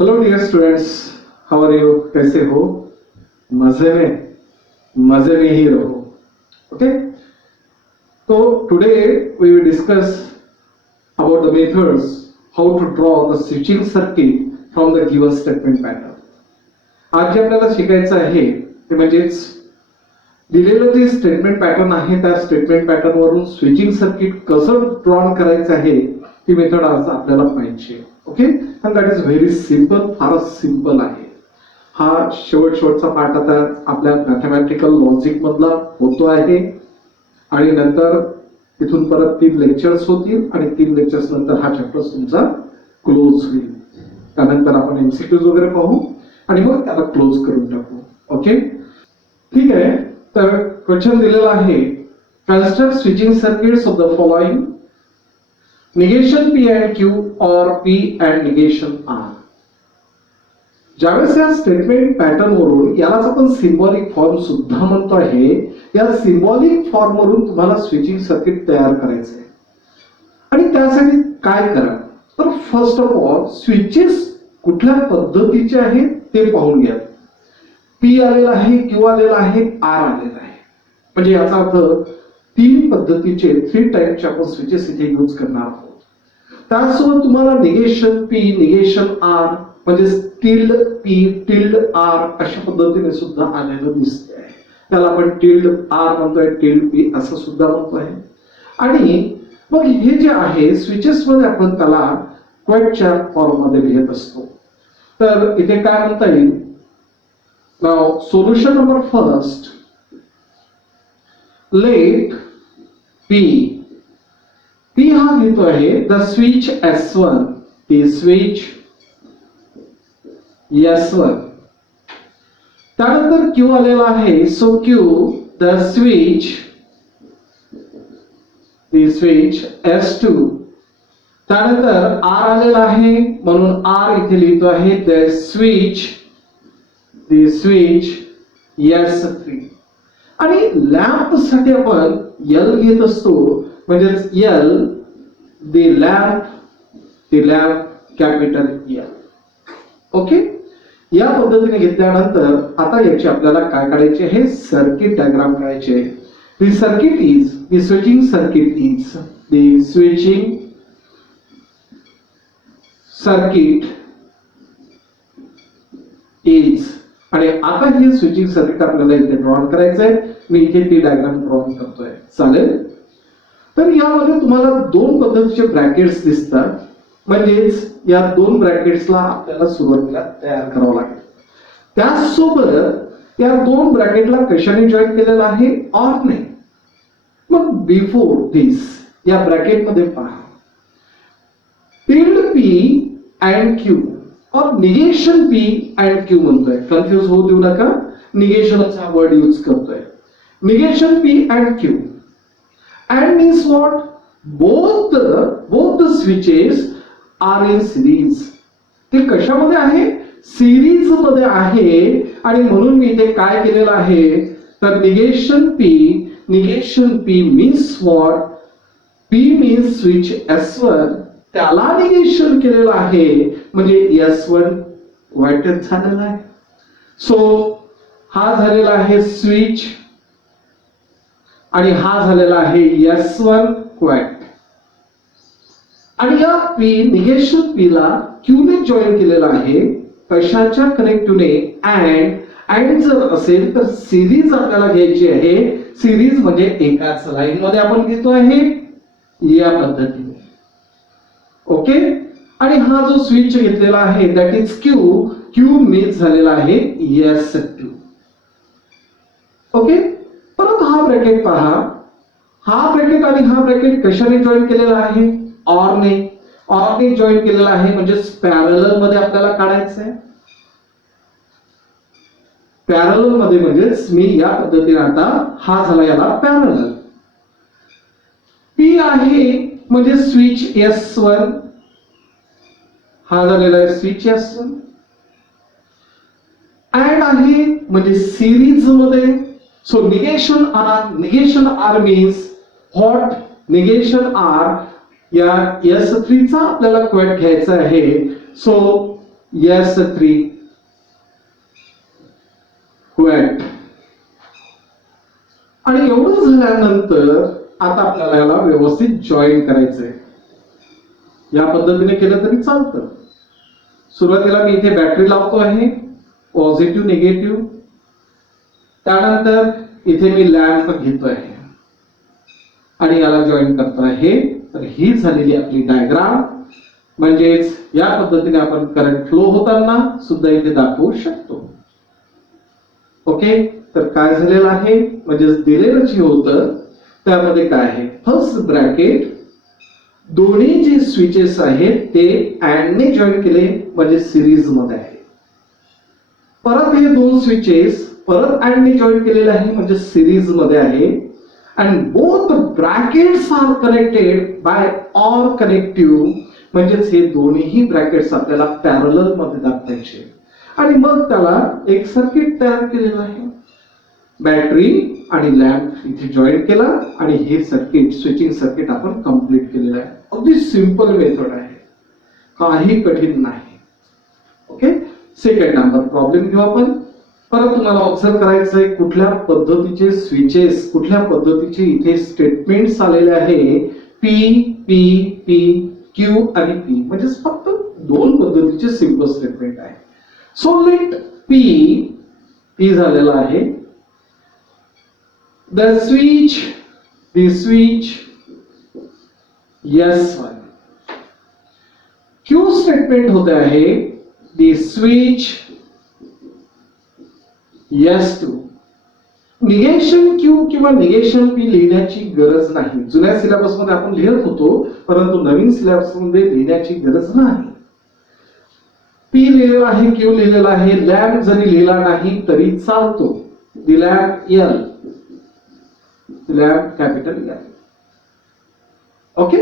Hello dear students, how are you? कैसे हो? मजे में ही रहो. ओके, तो today we will discuss about the methods how to draw the switching circuit from the given statement pattern. आज जे आपल्याला शिकायचं आहे ते म्हणजेच दिलेलं जे स्टेटमेंट पॅटर्न आहे त्या स्टेटमेंट पॅटर्न वरून स्विचिंग सर्किट कसं ड्रॉ करायचं आहे ती मेथड आज आपल्याला पाहिजे. Okay, and that is very simple, फारच सिम्पल आहे. हा शेवटचा पार्ट आता आपल्या मॅथमॅटिकल लॉजिक मधला होतो आहे आणि नंतर तिथून परत 3 लेक्चर्स होतील आणि 3 लेक्चर्स नंतर हा चॅप्टर तुमचा क्लोज होईल. त्यानंतर आपण एमसीक्यूज वगैरे पाहू आणि मग त्याला क्लोज करून टाकू. ओके, ठीक आहे. तर क्वेश्चन दिलेला आहे, construct switching circuits of the following negation P and Q or P and negation R. ज्यावेळेस या स्टेटमेंट पॅटर्न वरून यालाच आपण सिंबॉलिक फॉर्म सुद्धा म्हणतो आहे, या सिंबॉलिक फॉर्म वरून तुम्हाला स्विचिंग सर्किट तयार करायचं आहे. आणि त्यासाठी काय करा, तर फर्स्ट ऑफ ऑल स्विचेस कुठल्या पद्धतीचे आहेत ते पाहून घ्या. P आलेला आहे, Q आलेला आहे, R आलेला आहे. म्हणजे याचा अर्थ 3 पद्धतीचे 3 टाइपचे आपण स्विचेस इथे यूज करणार आहोत. त्यासोबत तुम्हाला निगेशन P निगेशन R म्हणजे टिल्ड P टिल्ड R अशा पद्धतीने सुद्धा आलेलं दिसते आहे. त्याला आपण टिल्ड R म्हणतोय, टिल्ड P असं सुद्धा म्हणतोय. आणि मग हे जे आहे स्विचेस मध्ये आपण त्याला क्वेटच्या फॉर्म मध्ये लिहित असतो. तर इथे काय म्हणता येईल, now solution number first, let P हा लिहितो आहे द स्विच S1, ती स्विच S1. त्यानंतर Q आलेला आहे, सो Q द स्विच, ती स्विच S2. त्यानंतर R आलेला आहे म्हणून R इथे लिहितो आहे the switch, the switch S3. आणि लॅम्प साठी आपण L घेत असतो, म्हणजेच L दी लॅम्प कॅपिटल L. ओके, या पद्धतीने घेतल्यानंतर आता याची आपल्याला काय काढायचे आहे, सर्किट डायग्राम काढायचे आहे. दी circuit is, the switching circuit is, the switching circuit is. आणि आता हे स्विचिंग सर्किट आपल्याला इथे ड्रॉ करायचं आहे. मी इथे ती डायग्राम ड्रॉ करतोय, चालेल. तर यामध्ये तुम्हाला 2 पद्धतीचे ब्रॅकेट्स दिसतात, म्हणजेच या 2 ब्रॅकेट्सला आपल्याला सुरुवातीला तयार करावं लागेल. त्याचसोबत या 2 ब्रॅकेटला कशाने जॉईन केलेलं आहे, ऑर ने. मग बिफोर दिस या ब्रॅकेट मध्ये पहा, टिल्ड P and Q और निगेशन P and Q म्हणतोय. कन्फ्युज होऊ देऊ नका, निगेशनचा वर्ड यूज करतोय. Negation P and Q and means what, both the switches are in series. ते कशामध्ये आहे, सिरीज मध्ये आहे. आणि म्हणून मी इथे काय केलेलं आहे, तर negation P means what, P means switch S1, त्याला निगेशन केलेलं आहे म्हणजे S1 वाईटच झालेला आहे. सो हा झालेला आहे स्विच आणि हा झालेला आहे S1 क्वाट. आणि या P निगेशन P ला Q ने जॉईन केलेला आहे. कशाच्या कनेक्टिव्हने, अँड जर असेल तर सिरीज आपल्याला घ्यायची आहे. सिरीज म्हणजे एकाच लाईन मध्ये आपण घेतो आहे या पद्धतीने. ओके, आणि हा जो स्विच घेतलेला आहे दॅट इज Q मीन्स झालेला आहे S2. ओके, परत हा ब्रॅकेट पहा, हा ब्रॅकेट आणि हा ब्रॅकेट कशाने जॉईन केलेला आहे, ऑर ने जॉईन केलेला आहे. म्हणजे पॅरलल मध्ये आपल्याला काढायचं आहे. पॅरलल मध्ये म्हणजेच मी या पद्धतीने आता हा झाला याला पॅरलल. P आहे म्हणजे स्विच S1, हा झालेला आहे स्विच S1. अँड आहे म्हणजे सिरीज मध्ये. So negation R means what, negation R या S3 चा आपल्याला क्वेट घ्यायचा आहे. So S3 क्वेट. आणि एवढं झाल्यानंतर आता आपल्याला याला व्यवस्थित जॉईन करायचंय. या पद्धतीने केलं तरी चालतं. सुरुवातीला मी इथे बॅटरी लावतो आहे, पॉझिटिव्ह निगेटिव्ह. त्यानंतर इथे मी लॅम्प घेतो आहे आणि याला जॉईन करतो आहे. तर ही झालेली आपली डायग्राम. म्हणजेच या पद्धतीने आपण करंट फ्लो होताना सुद्धा इथे दाखवू शकतो. ओके, तर काय झालेलं आहे, म्हणजे दिलेलं जे होतं त्यामध्ये काय आहे, फर्स्ट ब्रॅकेट दोन्ही जे स्विचेस आहेत ते अँड ने जॉईन केले म्हणजे सिरीज मध्ये आहे. परत हे दोन स्विचेस परत अँड ने जॉईन केलेले आहे म्हणजे सिरीज मध्ये आहे. And both brackets are connected by or connective, म्हणजेच हे दोन्ही ब्रॅकेट्स आपल्याला पॅरलल मध्ये दाखवायचे. आणि मग त्याला एक सर्किट तयार केलेलं आहे. बॅटरी आणि लॅम्प इथे जॉईन केला आणि हे सर्किट स्विचिंग सर्किट आपण कंप्लीट केलेलं आहे. अगदी सिंपल मेथड आहे, काही कठीण नाही. ओके, सेकंड नंबर प्रॉब्लेम घेऊ आपण. परत तुम्हाला ऑब्झर्व करायचं आहे कुठल्या पद्धतीचे स्विचेस, कुठल्या पद्धतीचे इथे स्टेटमेंट्स आलेले आहे. पी पी पी क्यू आणि पी, म्हणजे फक्त दोन पद्धतीचे सिंपल स्टेटमेंट आहे. सो लेट पी झालेला आहे. The switch S1. Q statement होते आहे the switch S2. Negation Q किंवा निगेशन P लिहिण्याची गरज नाही. जुन्या सिलेबस मध्ये आपण लिहित होतो, परंतु नवीन सिलेबस मध्ये लिहिण्याची गरज नाही. P लिहिलेला आहे, Q लिहिलेला आहे. लॅम्प जरी लिहिला नाही तरी चालतो. Lamp L, lamp capital L. Okay,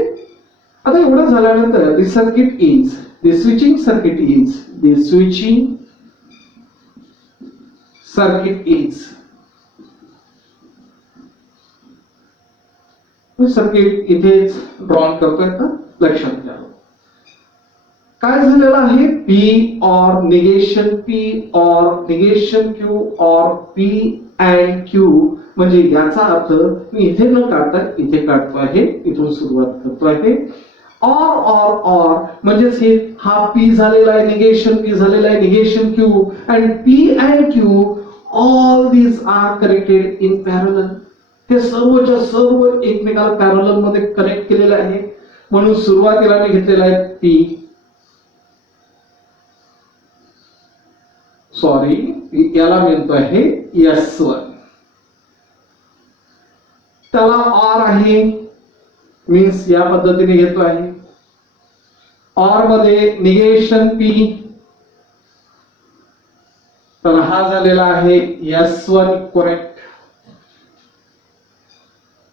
आता एवढं झाल्यानंतर the circuit is, the switching circuit is, the switching circuit is. Circuit इथेच ड्रॉन करतोय. आता लक्षात घ्या काय झालेलं आहे. P or negation P or negation Q or P and Q, म्हणजे याचा अर्थ मी इथे न काढता इथे काढतो आहे, इथून सुरुवात करतो आहे. ऑर म्हणजेच हे हा P झालेला आहे, निगेशन P झालेला आहे, negation Q and P and Q all these are connected in parallel. ते सर्वच्या सर्व एकमेकाला पॅरलल मध्ये कनेक्ट केलेले आहे. म्हणून सुरुवातीला मी घेतलेला आहे P, सॉरी याला म्हणतो आहे S1. त्याला ऑर आहे, मीन्स या पद्धतीने घेतो आहे. ऑर मध्ये निगेशन P, तर हा झालेला आहे S1 करेक्ट.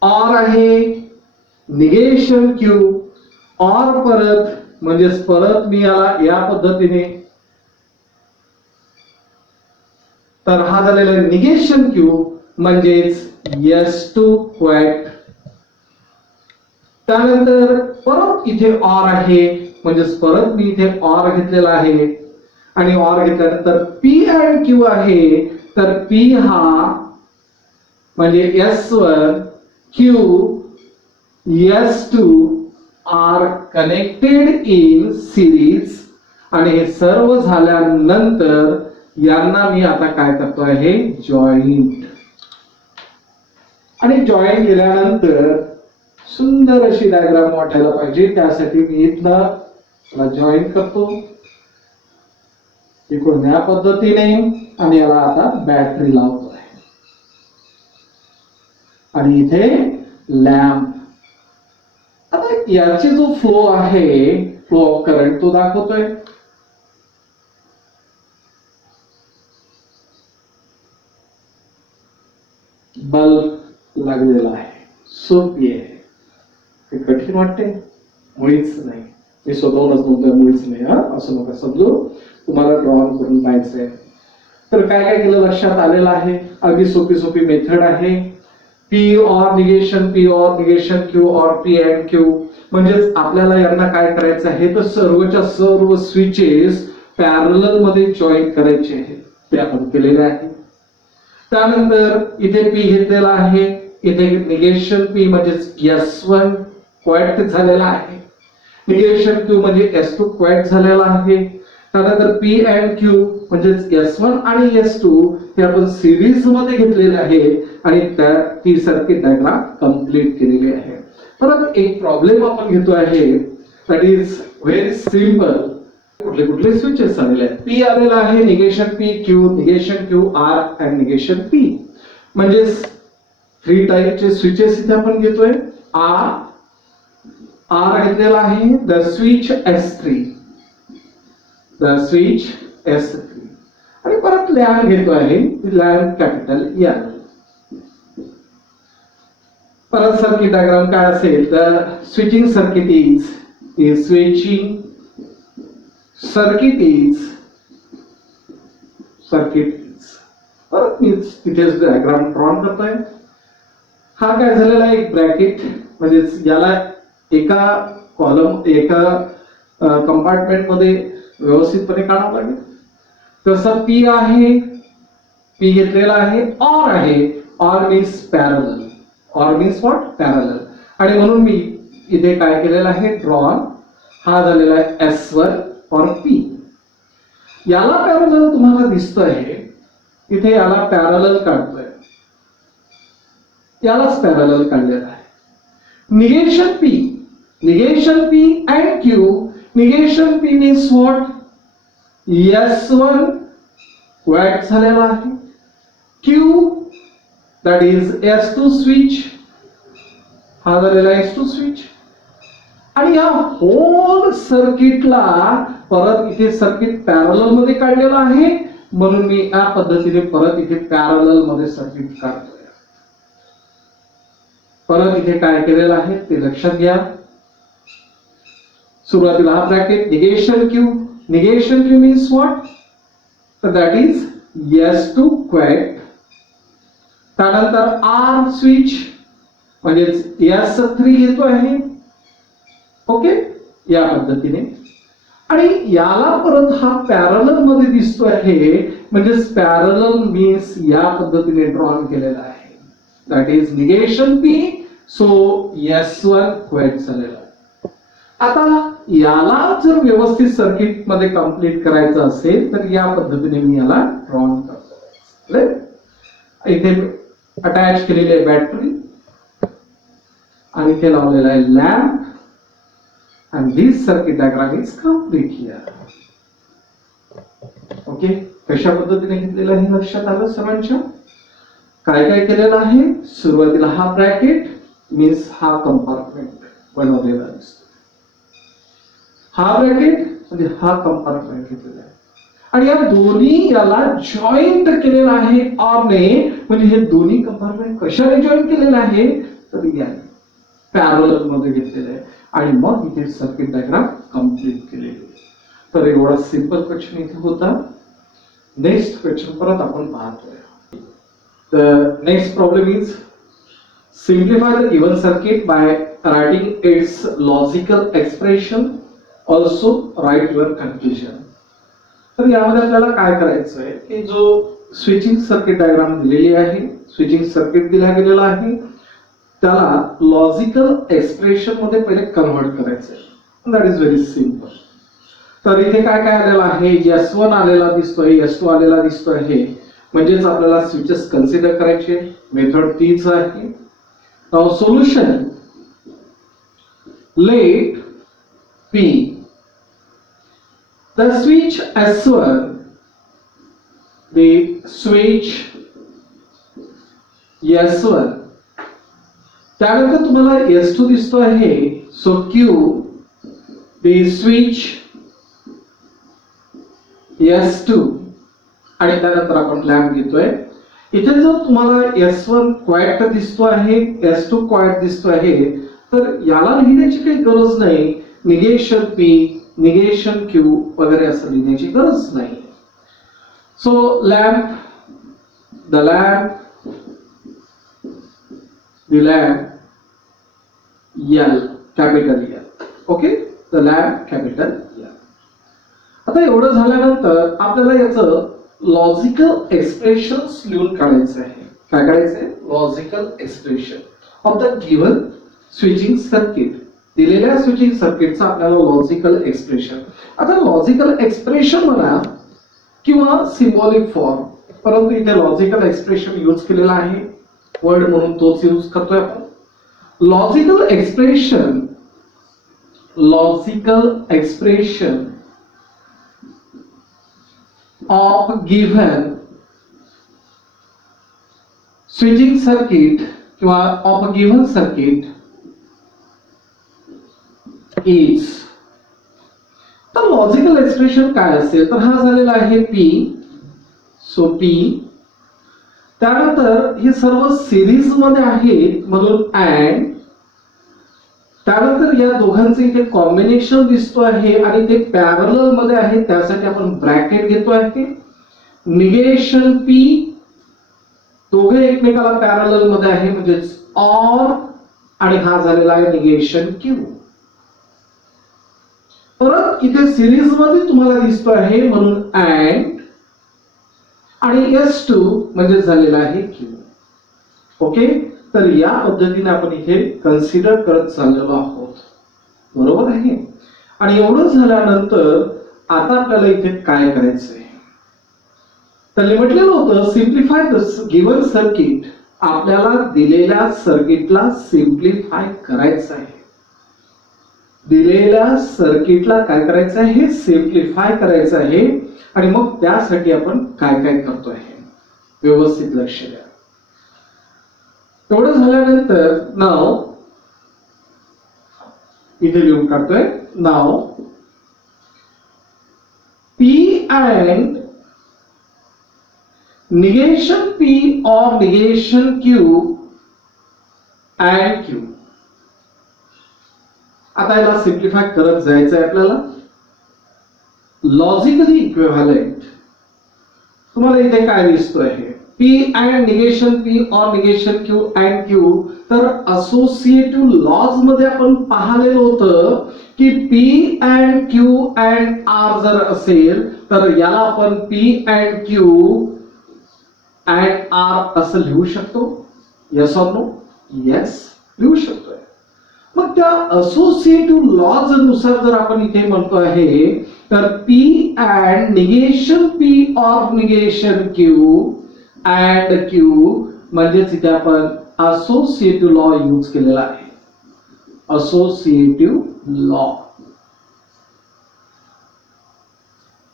ऑर आहे निगेशन Q, ऑर परत म्हणजेच परत मी याला या पद्धतीने, तर हा झालेला आहे निगेशन Q म्हणजेच S2 क्वॅट. त्यानंतर परत इथे ऑर आहे, म्हणजेच परत मी इथे ऑर घेतलेला आहे. आणि ऑर घेतल्यानंतर P अँड Q आहे, तर P हा म्हणजे S1 Q S2 are connected in series. आणि हे सर्व झाल्यानंतर यांना मी आता काय करतो आहे, जॉईंट. आणि जॉईन केल्यानंतर सुंदर अशी डायग्राम वाटायला पाहिजे, त्यासाठी मी इथनं जॉईन करतो इकडून या पद्धतीने. आणि याला आता बॅटरी लावतो आहे आणि इथे लॅम्प. आता याची जो फ्लो आहे, फ्लो ऑफ करंट, तो दाखवतोय. बल्ब लागलेला आहे, सोपी आहे. हे कठीण वाटते? मुळीच नाही. मी स्वतःहूनच म्हणतोय मुळीच नाही. असं नका समजू, तुम्हाला ड्रॉन करून पाहायचंय. तर काय काय केलं लक्षात आलेलं आहे. अगदी सोपी सोपी मेथड आहे. P or negation P or negation Q or P and Q, म्हणजेच आपल्याला यांना काय करायचं आहे, तर सर्वच्या सर्व स्विचेस पॅरलल मध्ये जॉईन करायचे आहे ते आपण केलेले आहे. त्यानंतर इथे पी घेतलेला आहे, इथे निगेशन पी म्हणजे S1 क्वाइट झालेला आहे, निगेशन क्यू म्हणजे S2 क्वाइट झालेला आहे. त्यानंतर पी अँड क्यू म्हणजे S1 आणि S2 हे आपण सिरीज मध्ये घेतलेले आहे आणि त्या ती सर्किट डायग्राम कंप्लीट केलेली आहे. परत एक प्रॉब्लेम आपण घेतो आहे, दॅट इज व्हेरी सिंपल. कुठले कुठले स्विचेस आलेले आहेत, पी आलेला आहे, negation P Q, negation Q are and negation P. म्हणजे 3 टाइपचे स्विचेस इथे आपण घेतोय. आर घेतलेला आहे, the switch S3, the switch S3 आणि परत लॅम्प घेतो आहे, लॅम्प कॅपिटल L. परत सर्किट डायग्राम काय असेल, the switching circuit is switching circuit is परत मी तिथेच डायग्राम ड्रॉन करतोय. हा काय झालेला आहे, एक ब्रॅकेट म्हणजे याला एका कॉलम एका कंपार्टमेंट मध्ये व्यवस्थितपणे काढावं लागेल. तसं पी आहे, पी घेतलेला आहे, ऑर आहे, or means parallel, or means what parallel. आणि म्हणून मी इथे काय केलेलं आहे, ड्रॉन हा झालेला आहे S1 फॉर पी. याला पॅरलल तुम्हाला दिसत आहे, इथे याला पॅरलल काढतोय, यालाच पॅरलल काढलेला आहे. Negation P and Q, negation P means what S1 quite झालेला आहे, Q that is S2 switch, हा झालेला S2 स्विच. आणि या होल सर्किटला परत इथे सर्किट पॅरलल मध्ये काढलेलं आहे, म्हणून मी या पद्धतीने परत इथे पॅरलल मध्ये सर्किट काढतोय. परत इथे काय केलेलं आहे ते लक्षात घ्या. सुरुवातीला हा bracket negation Q means what, तर दॅट इज S2 क्वाइट. त्यानंतर आर स्विच म्हणजे S3 घेतो आहे, ओके, या पद्धतीने. आणि याला परत हा पॅरलल मध्ये दिसतो आहे, म्हणजे पॅरलल मीन्स या पद्धतीने ड्रॉन केलेला आहे, that is negation P, so S1 quite झालेला आहे. आता याला जर व्यवस्थित सर्किट मध्ये कंप्लीट करायचं असेल तर या पद्धतीने मी याला ड्रॉन करतो. इथे अटॅच केलेली आहे बॅटरी आणि इथे लावलेला आहे lamp. And this circuit diagram is complete here. Okay, कशा पद्धतीने घेतलेलं आहे लक्षात आलं सर्वांच्या. काय काय केलेलं आहे, सुरुवातीला हा ब्रॅकेट मीन्स हा कंपार्टमेंट बनवलेला दिसतो, हा ब्रॅकेट म्हणजे हा कंपार्टमेंट घेतलेला आहे. आणि या दोन्ही याला जॉईंट केलेला आहे ऑरने, म्हणजे हे दोन्ही कंपार्टमेंट कशाने जॉईन केलेलं आहे, तर याने पॅरलल मध्ये घेतलेलं आहे. आणि मग इथे सर्किट डायग्राम कंप्लीट केलेली. तर एवढा सिंपल क्वेश्चन इथे होता. नेक्स्ट क्वेश्चन परत आपण पाहतोय. The next problem is simplify the given circuit by writing its logical expression. Also write your conclusion. तर यामध्ये आपल्याला काय करायचं आहे की जो स्विचिंग सर्किट डायग्राम दिलेली आहे, स्विचिंग सर्किट दिला गेलेला आहे, त्याला लॉजिकल एक्सप्रेशन मध्ये पहिले कन्व्हर्ट करायचं आहे. That is very simple. तर इथे काय काय आलेलं आहे, S1 आलेला दिसतोय, S2 आलेला दिसतोय, म्हणजेच आपल्याला स्विचेस कन्सिडर करायचे. मेथड तीच आहे. Now solution, let P the switch S1, the switch S1, त्यानंतर तुम्हाला S2 दिसतो आहे, so Q the switch S2 आणि त्यानंतर आपण लॅम्प घेतोय. इथे जर तुम्हाला S1 क्वाइट दिसतो आहे, S2 क्वाइट दिसतो आहे, तर याला लिहिण्याची काही गरज नाही. निगेशन P, निगेशन Q वगैरे असं लिहिण्याची गरज नाही. So lamp, the lamp, the lamp, L, capital L. Okay, the lamp, capital L. आता एवढं झाल्यानंतर आपल्याला याचं लॉजिकल एक्सप्रेशन्स लिहून काढायचं आहे. काय काढायचं आहे? Logical expression of the given switching circuit. दिलेल्या स्विचिंग सर्किटचा आपल्याला लॉजिकल एक्सप्रेशन. आता लॉजिकल एक्सप्रेशन म्हणा किंवा सिम्बॉलिक फॉर्म, परंतु इथे लॉजिकल एक्सप्रेशन यूज केलेला आहे, वर्ड म्हणून तोच यूज करतोय आपण. Logical expression of given switching circuit किंवा of a given circuit is. तर लॉजिकल एक्सप्रेशन काय असेल तर हा झालेला आहे P. So P. त्यानंतर हे सर्व सिरीज मध्ये आहेत म्हणून अँड. त्यानंतर या दोघांचे इथे कॉम्बिनेशन दिसतो आहे आणि ते पॅरलल मध्ये आहे, त्यासाठी आपण ब्रॅकेट घेतो आहे. निगेशन P, दोघे एकमेकाला पॅरलल मध्ये आहे म्हणजेच ऑर, आणि हा झालेला आहे निगेशन Q. परत इथे सिरीज मध्ये तुम्हाला दिसतो आहे म्हणून अँड, आणि S2 म्हणजे झालेला आहे Q. ओके, तर या पद्धतीने आपण इथे कन्सिडर करत चाललेलो आहोत, बरोबर आहे. आणि एवढं झाल्यानंतर आता आपल्याला इथे काय करायचंय तर म्हटलेलं होतं सिम्प्लिफाय द गिव्हन सर्किट. आपल्याला दिलेल्या सर्किटला सिम्प्लिफाय करायचं आहे. दिलेल्या सर्किटला काय करायचं आहे? हे सिम्प्लिफाय करायचं आहे. आणि मग त्यासाठी आपण काय काय करतो आहे व्यवस्थित लक्ष द्या. एवढं झाल्यानंतर नाव इथे लिहून काढतोय. नाव P and negation P or negation Q and Q. आता याला सिम्प्लिफाय करत जायचं आहे आपल्याला. लॉजिकली इक्विव्हॅलेंट तुम्हाला इथे काय दिसतो आहे? P and negation P or negation Q and Q. तर असोसिएटिव्ह लॉज मध्ये आपण पाहिलेलं होतं की P and Q and R जर असेल तर याला आपण P and Q and R असं लिहू शकतो. Yes or no? येस, लिहू शकतोय. मग त्या असोसिएटिव्ह लॉज नुसार जर आपण इथे म्हणतो आहे तर P and negation P or negation Q and Q म्हणजेच इथे आपण असोसिएटिव्ह लॉ यूज केलेला आहे. Associative law.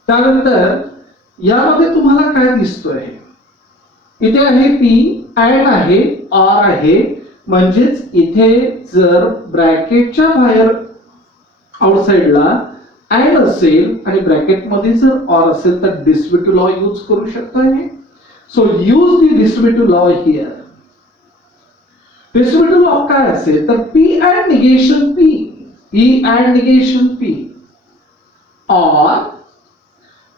त्यानंतर यामध्ये तुम्हाला काय दिसतोय? इथे आहे P, अँड आहे, ऑर आहे. म्हणजेच इथे जर ब्रॅकेटच्या बाहेर आउटसाइडला अँड असेल आणि ब्रॅकेट मध्ये जर ऑर असेल तर डिस्ट्रीब्युटिव्ह लॉ यूज करू शकता. So use the distributive law here. Distributive law काय असेल तर P and negation P, P and negation P, or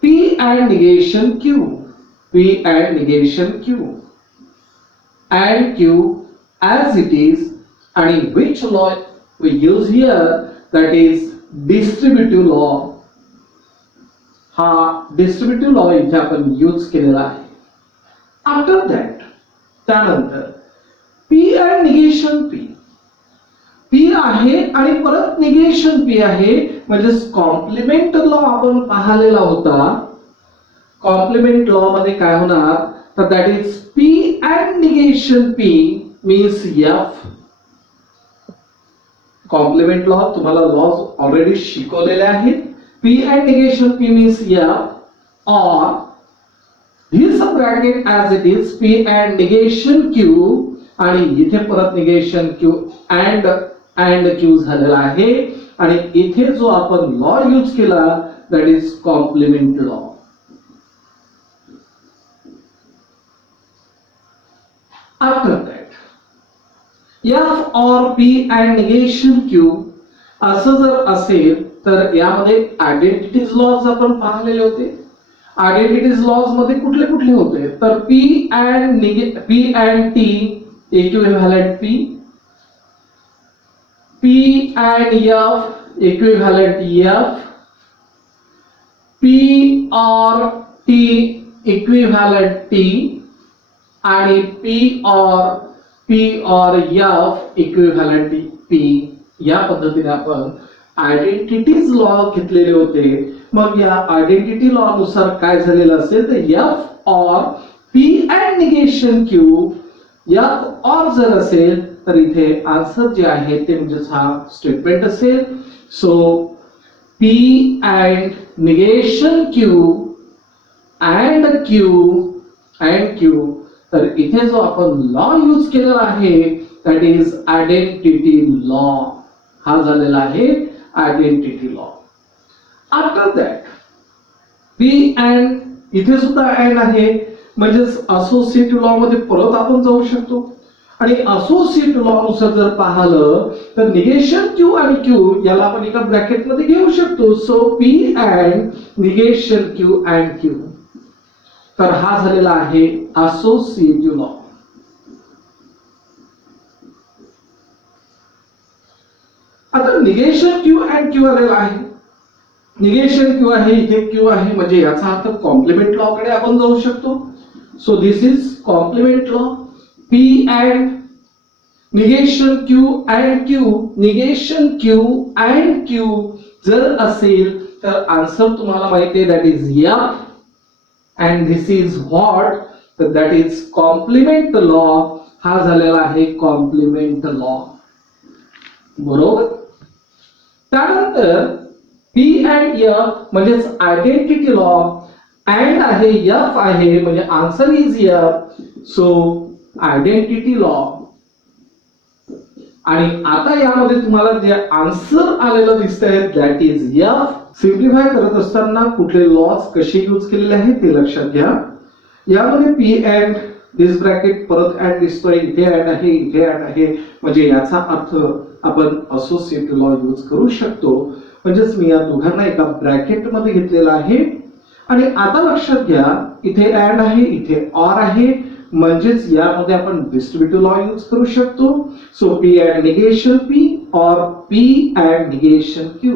P and negation Q, P and negation Q, and Q as it is, and which law we use here, that is distributive law. हा distributive law इथे आपण use केलेला आहे. After that त्यानंतर P and negation P, P आहे आणि परत negation P आहे म्हणजे कॉम्प्लिमेंट लॉ आपण पाहिलेला होता. कॉम्प्लिमेंट लॉ मध्ये काय होणार तर that is P and negation P means F. Complement law तुम्हाला लॉज ऑलरेडी शिकवलेले आहेत. P and negation P means F, or this bracket as it is P and negation Q, आणि इथे परत निगेशन Q and Q झालेला आहे. आणि इथे जो आपण लॉ यूज केला that is complement law. After that F or P and negation Q असं जर असेल तर यामध्ये आयडेंटिटीज लॉज आपण पाहिलेले होते. आयडेंटिटीज लॉज मध्ये कुठले कुठले होते तर P and T equivalent P, P and F equivalent F, P P or T equivalent T आणि P or F equivalent P या पद्धतीने आपण आयडेंटिटीज लॉ घेतलेले होते. मग या आयडेंटिटी लॉ नुसार काय झालेलं असेल तर F or P and negation Q F or जर असेल तर इथे आन्सर जे आहे ते म्हणजेच हा स्टेटमेंट असेल. So P and negation Q and Q तर इथे जो आपण लॉ यूज केलेला आहे दॅट इज आयडेंटिटी लॉ. हा झालेला आहे identity law. After that P and इथे सुद्धा अँड आहे म्हणजेच असोसिएटिव्ह लॉ मध्ये परत आपण जाऊ शकतो आणि असोसिएटिव्ह लॉ नुसार जर पाहिलं तर निगेशन Q आणि Q याला आपण एका ब्रॅकेट मध्ये घेऊ शकतो. So P and negation Q and Q तर हा झालेला आहे असोसिएटिव्ह लॉ. आता निगेशन Q and Q आलेला आहे. निगेशन Q आहे इथे Q आहे म्हणजे याचा अर्थ कॉम्प्लिमेंट लॉ कडे आपण जाऊ शकतो. So this is complement law. P and negation Q and Q negation Q and Q जर असेल तर आन्सर तुम्हाला माहिती आहे that is F and this is what that is complement law. हा झालेला आहे कॉम्प्लिमेंट लॉ बरोबर. त्यानंतर P and F म्हणजेच आयडेंटिटी लॉ अँड आहे F आहे म्हणजे answer is F. So identity law आणि आता यामध्ये तुम्हाला जे आन्सर आलेलं दिसतंय दॅट इज F. सिम्प्लिफाय करत असताना कुठले लॉज कसे यूज केलेले आहेत ते लक्षात घ्या. यामध्ये P अँड दिस ब्रॅकेट परत अँड दिसतोय इथे अँड आहे इथे अँड आहे म्हणजे याचा अर्थ आपण असोसिएटिव्ह लॉ यूज करू शकतो. म्हणजेच मी या दोघांना एका ब्रॅकेट मध्ये घेतलेला आहे आणि आता लक्षात घ्या इथे अँड आहे इथे ऑर आहे म्हणजेच यामध्ये आपण डिस्ट्रीब्युटिव्ह लॉ यूज करू शकतो. So P and negation P और P and negation Q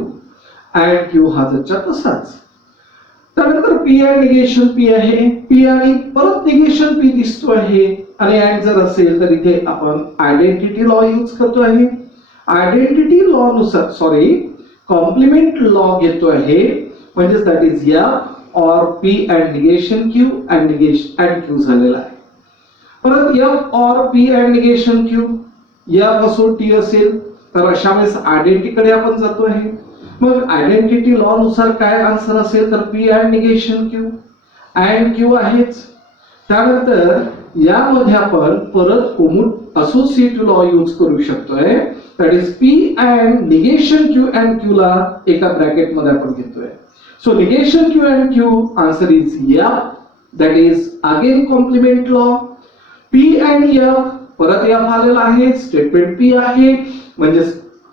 and Q हा जचा तसाच. त्यानंतर P अँड निगेशन P आहे P आणि परत निगेशन P दिसतो आहे आणि अँड जर असेल तर इथे आपण आयडेंटिटी लॉ यूज करतो आहे. आयडेंटिटी लॉ नुसार सॉरी कॉम्प्लिमेंट लॉ घेतो आहे म्हणजेच दॅट इज F और P and negation Q and negation and Q झालेला आहे. परत F और P and negation Q F असो T असेल तर अशा वेळेस आयडेंटिटी कडे आपण जातो आहे. मग आयडेंटिटी लॉ नुसार काय आन्सर असेल तर P and negation Q and Q आहेच. त्यानंतर यामध्ये आपण परत कोमूट असोसिएटिव्ह लॉ यूज करू शकतोय that is P and negation Q and Q ला एका ब्रॅकेट मध्ये आपण घेतोय. So negation Q and Q answer is F that is again complement law. P and F परत F आलेला आहे स्टेटमेंट P आहे म्हणजे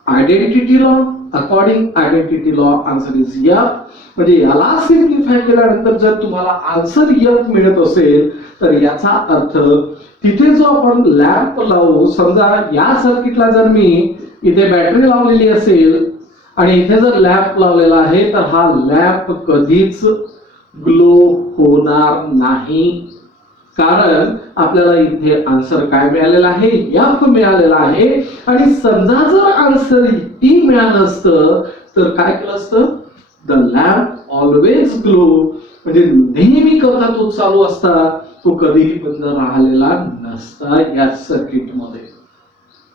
identity law according identity law answer is F. म्हणजे याला सिम्प्लिफाय केल्यानंतर जर तुम्हाला आन्सर F मिळत असेल तर याचा अर्थ तिथे जो आपण लॅम्प लावू समजा या सर्किटला जर मी इथे बॅटरी लावलेली असेल आणि इथे जर लॅम्प लावलेला आहे तर हा लॅम्प कधीच ग्लो होणार नाही कारण आपल्याला इथे आन्सर काय मिळालेला आहे F मिळालेला आहे. आणि समजा जर आन्सर T मिळालं असतं तर काय केलं असतं द लॅम्प ऑलवेज ग्लो म्हणजे नेहमी करता तो चालू असता तो कधीही बंद राहिलेला नसता या सर्किट मध्ये.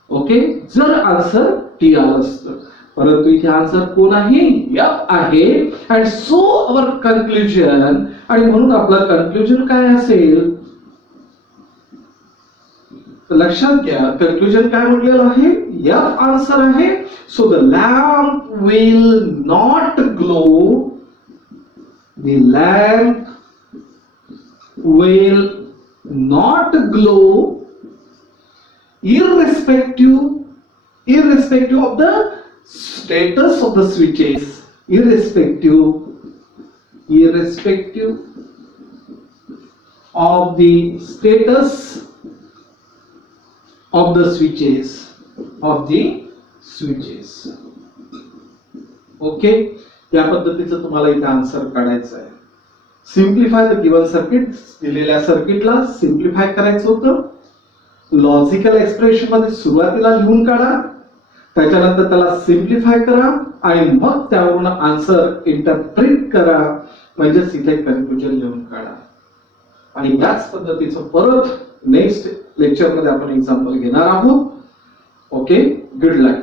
ओके जर आन्सर T आलं असतं परंतु इथे आन्सर कोण आहे F आहे. अँड सो अवर कन्क्लुजन आणि म्हणून आपलं कन्क्लुजन काय असेल लक्षात घ्या कन्क्लुजन काय म्हटलेलं आहे F आन्सर आहे. So the lamp will not glow the lamp will not glow irrespective of the status of the switches irrespective of the status of the switches. Okay या पद्धतीचं तुम्हाला इथे आन्सर काढायचं आहे. सिम्प्लिफाय द गिवन सर्किट, दिलेल्या सर्किटला simplify करायचं होतं. लॉजिकल एक्सप्रेशन मध्ये सुरुवातीला लिहून काढा, त्याच्यानंतर त्याला सिम्प्लिफाय करा आणि मग त्यावरून आन्सर इंटरप्रिट करा, म्हणजेच इथे कन्क्लुजन लिहून काढा. आणि याच पद्धतीचं परत नेक्स्ट लेक्चर मध्ये आपण एक्झाम्पल घेणार आहोत. ओके, गुड लक.